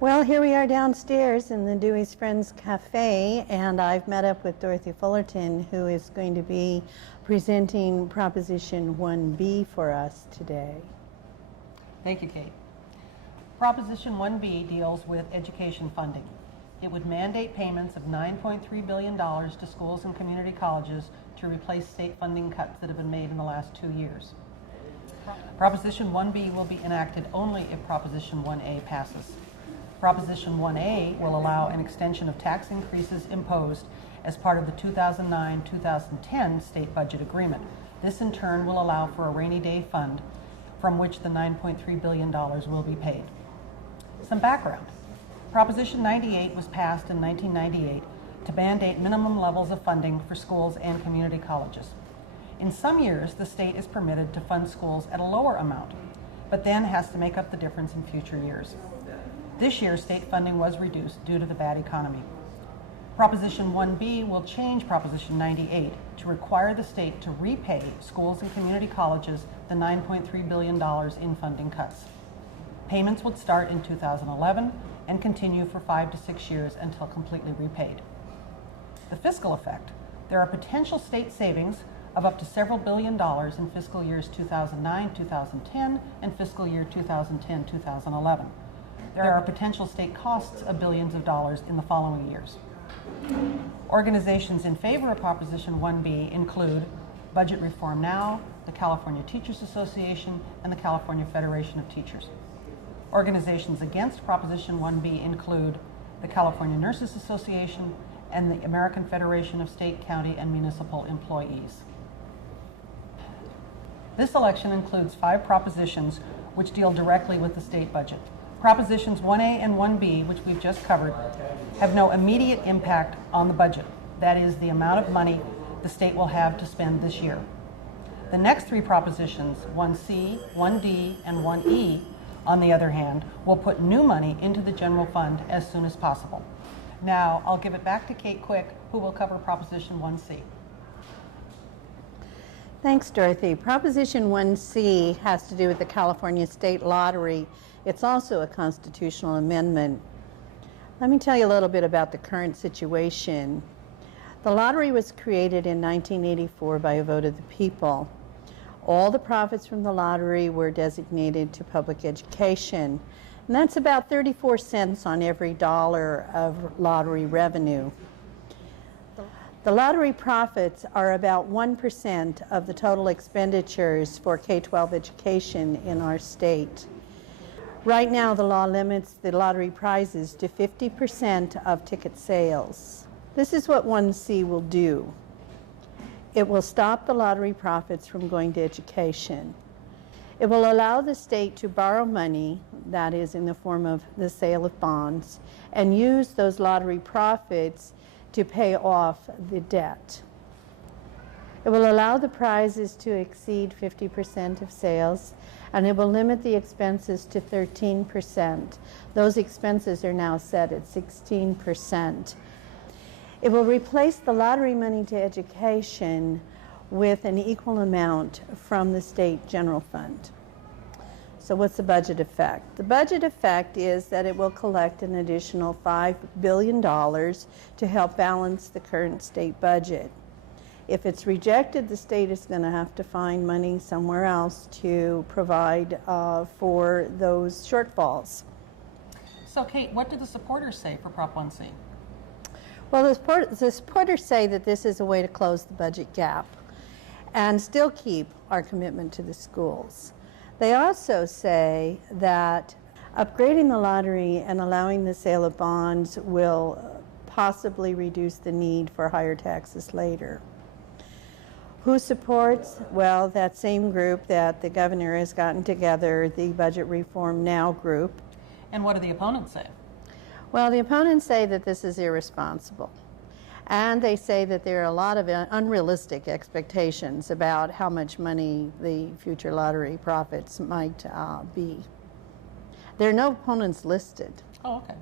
Well, here we are downstairs in the Dewey's Friends Cafe, and I've met up with Dorothy Fullerton, who is going to be presenting Proposition 1B for us today. Thank you, Kate. Proposition 1B deals with education funding. It would mandate payments of $9.3 billion to schools and community colleges to replace state funding cuts that have been made in the last 2 years. Proposition 1B will be enacted only if Proposition 1A passes. Proposition 1A will allow an extension of tax increases imposed as part of the 2009-2010 state budget agreement. This in turn will allow for a rainy day fund from which the $9.3 billion will be paid. Some background. Proposition 98 was passed in 1998 to mandate minimum levels of funding for schools and community colleges. In some years, the state is permitted to fund schools at a lower amount, but then has to make up the difference in future years. This year, state funding was reduced due to the bad economy. Proposition 1B will change Proposition 98 to require the state to repay schools and community colleges the $9.3 billion in funding cuts. Payments would start in 2011 and continue for 5 to 6 years until completely repaid. The fiscal effect. There are potential state savings of up to several billion dollars in fiscal years 2009-2010 and fiscal year 2010-2011. There are potential state costs of billions of dollars in the following years. Organizations in favor of Proposition 1B include Budget Reform Now, the California Teachers Association, and the California Federation of Teachers. Organizations against Proposition 1B include the California Nurses Association and the American Federation of State, County, and Municipal Employees. This election includes 5 propositions which deal directly with the state budget. Propositions 1A and 1B, which we've just covered, have no immediate impact on the budget. That is, the amount of money the state will have to spend this year. The next 3 propositions, 1C, 1D, and 1E, on the other hand, will put new money into the general fund as soon as possible. Now, I'll give it back to Kate Quick, who will cover Proposition 1C. Thanks, Dorothy. Proposition 1C has to do with the California State Lottery. It's also a constitutional amendment. Let me tell you a little bit about the current situation. The lottery was created in 1984 by a vote of the people. All the profits from the lottery were designated to public education, and that's about 34 cents on every dollar of lottery revenue. The lottery profits are about 1% of the total expenditures for K-12 education in our state. Right now, the law limits the lottery prizes to 50% of ticket sales. This is what 1C will do. It will stop the lottery profits from going to education. It will allow the state to borrow money, that is in the form of the sale of bonds, and use those lottery profits to pay off the debt. It will allow the prizes to exceed 50% of sales, and it will limit the expenses to 13%. Those expenses are now set at 16%. It will replace the lottery money to education with an equal amount from the state general fund. So what's the budget effect? The budget effect is that it will collect an additional $5 billion to help balance the current state budget. If it's rejected, the state is going to have to find money somewhere else to provide for those shortfalls. So Kate, what do the supporters say for Prop 1C? Well, the supporters say that this is a way to close the budget gap and still keep our commitment to the schools. They also say that upgrading the lottery and allowing the sale of bonds will possibly reduce the need for higher taxes later. Who supports? Well, that same group that the governor has gotten together, the Budget Reform Now group. And what do the opponents say? Well, the opponents say that this is irresponsible. And they say that there are a lot of unrealistic expectations about how much money the future lottery profits might be. There are no opponents listed. Oh, okay.